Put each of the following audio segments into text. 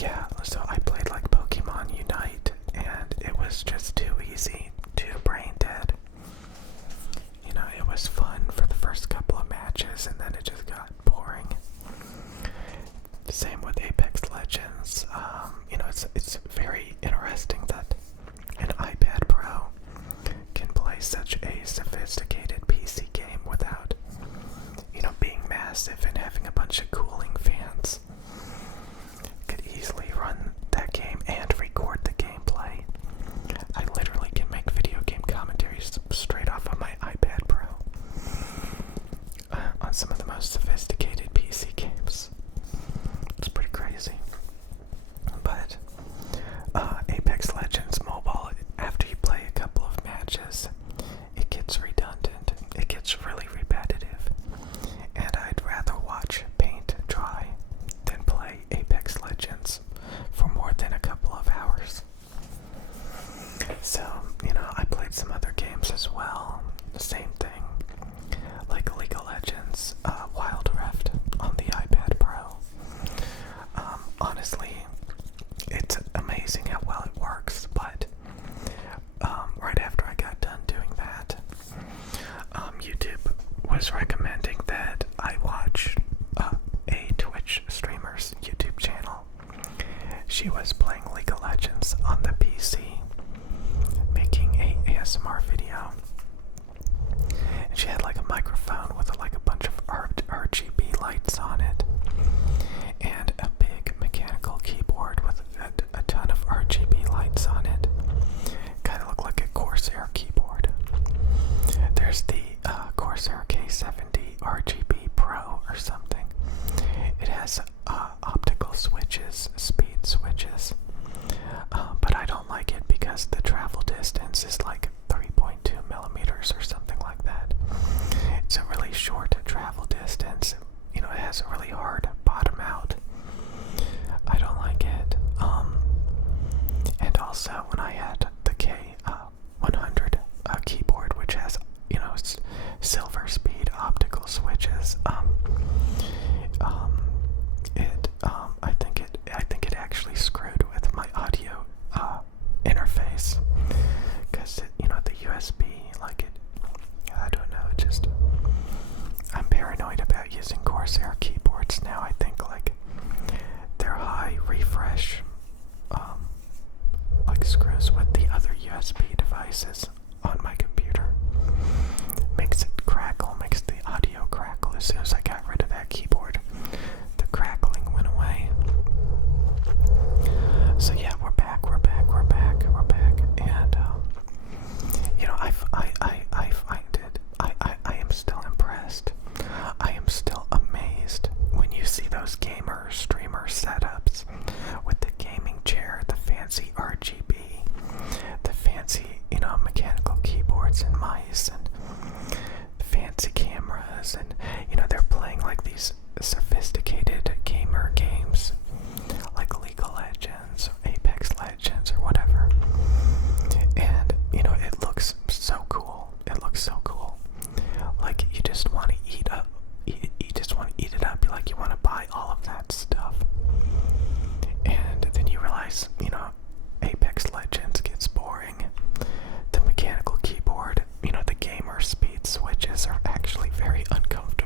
Yeah, so I played like Pokemon Unite, and it was just too easy, too brain dead. You know, it was fun for the first couple of matches, and then it just got boring. Same with Apex Legends. You know, it's very interesting that an iPad Pro can play such a sophisticated PC game without, you know, being massive and having a bunch of cooling fans. Could easily run that game and record the gameplay. I literally can make video game commentaries straight off of my iPad Pro on some of the most sophisticated PC games. It's pretty crazy. But Apex Legends Mobile, after you play a couple of matches, it gets redundant. It gets really repetitive. And I'd rather watch paint dry than play Apex Legends for more than a couple of hours. So, you know, I played some other games as well. The same thing. Like League of Legends, Wild Rift on the iPad Pro. Honestly, it's amazing how well it works, but right after I got done doing that, YouTube was recommending that I watch a Twitch streamer's YouTube channel. She was playing League of Legends on the PC, making a ASMR video. And she had like a microphone with like a bunch of RGB lights on it, and a big mechanical keyboard with a ton of RGB lights on it. Kind of looked like a Corsair keyboard. There's the Corsair K70 RGB Pro or something. It has optical switches, speed switches, but I don't like it because the travel distance is like 3.2 millimeters or something like that. It's a really short travel distance. You know, it has a really hard bottom out. I don't like it. And also when I had the K100 keyboard, which has, you know, silver speed optical switches, I think it actually screwed with my audio interface, because you know, the USB, like it, I don't know, just I'm paranoid about using Corsair keyboards now. I think like their high refresh like screws with the other USB devices on my computer. Makes it crackle, makes the audio crackle. As soon as I got rid of that keyboard, the crackling went away. So yeah, we're back. And you know, I am still impressed. I am still amazed when you see those gamer streamer setups with the gaming chair, the fancy RGB, the fancy, you know, mechanical keyboards and mice, and fancy cameras, and you know, they're playing like these sophisticated gamer games like League of Legends or Apex Legends or whatever. And you know, it looks so cool. Like you just want to eat it up. Like you want to buy all of that stuff. And then you realize, you know, Apex Legends gets boring. The mechanical keyboard, you know, the gamer speed switches are actually very uncomfortable.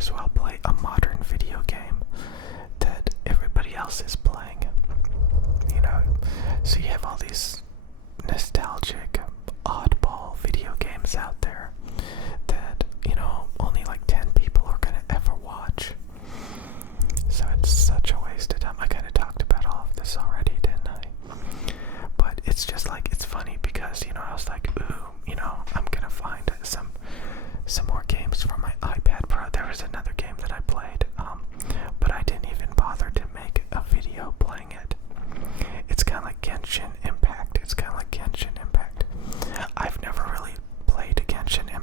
as well play a modern video game that everybody else is playing. You know, so you have all these nostalgic, oddball video games out there that, you know, only like 10 people are gonna ever watch. So it's such a waste of time. I kind of talked about all of this already, didn't I? But it's just like, it's funny because, you know, I was like, ooh, you know, I'm gonna find some more games for my iPad Pro. There was another game that I played, but I didn't even bother to make a video playing it. It's kind of like Genshin Impact. I've never really played Genshin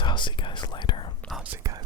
So I'll see you guys later. I'll see you guys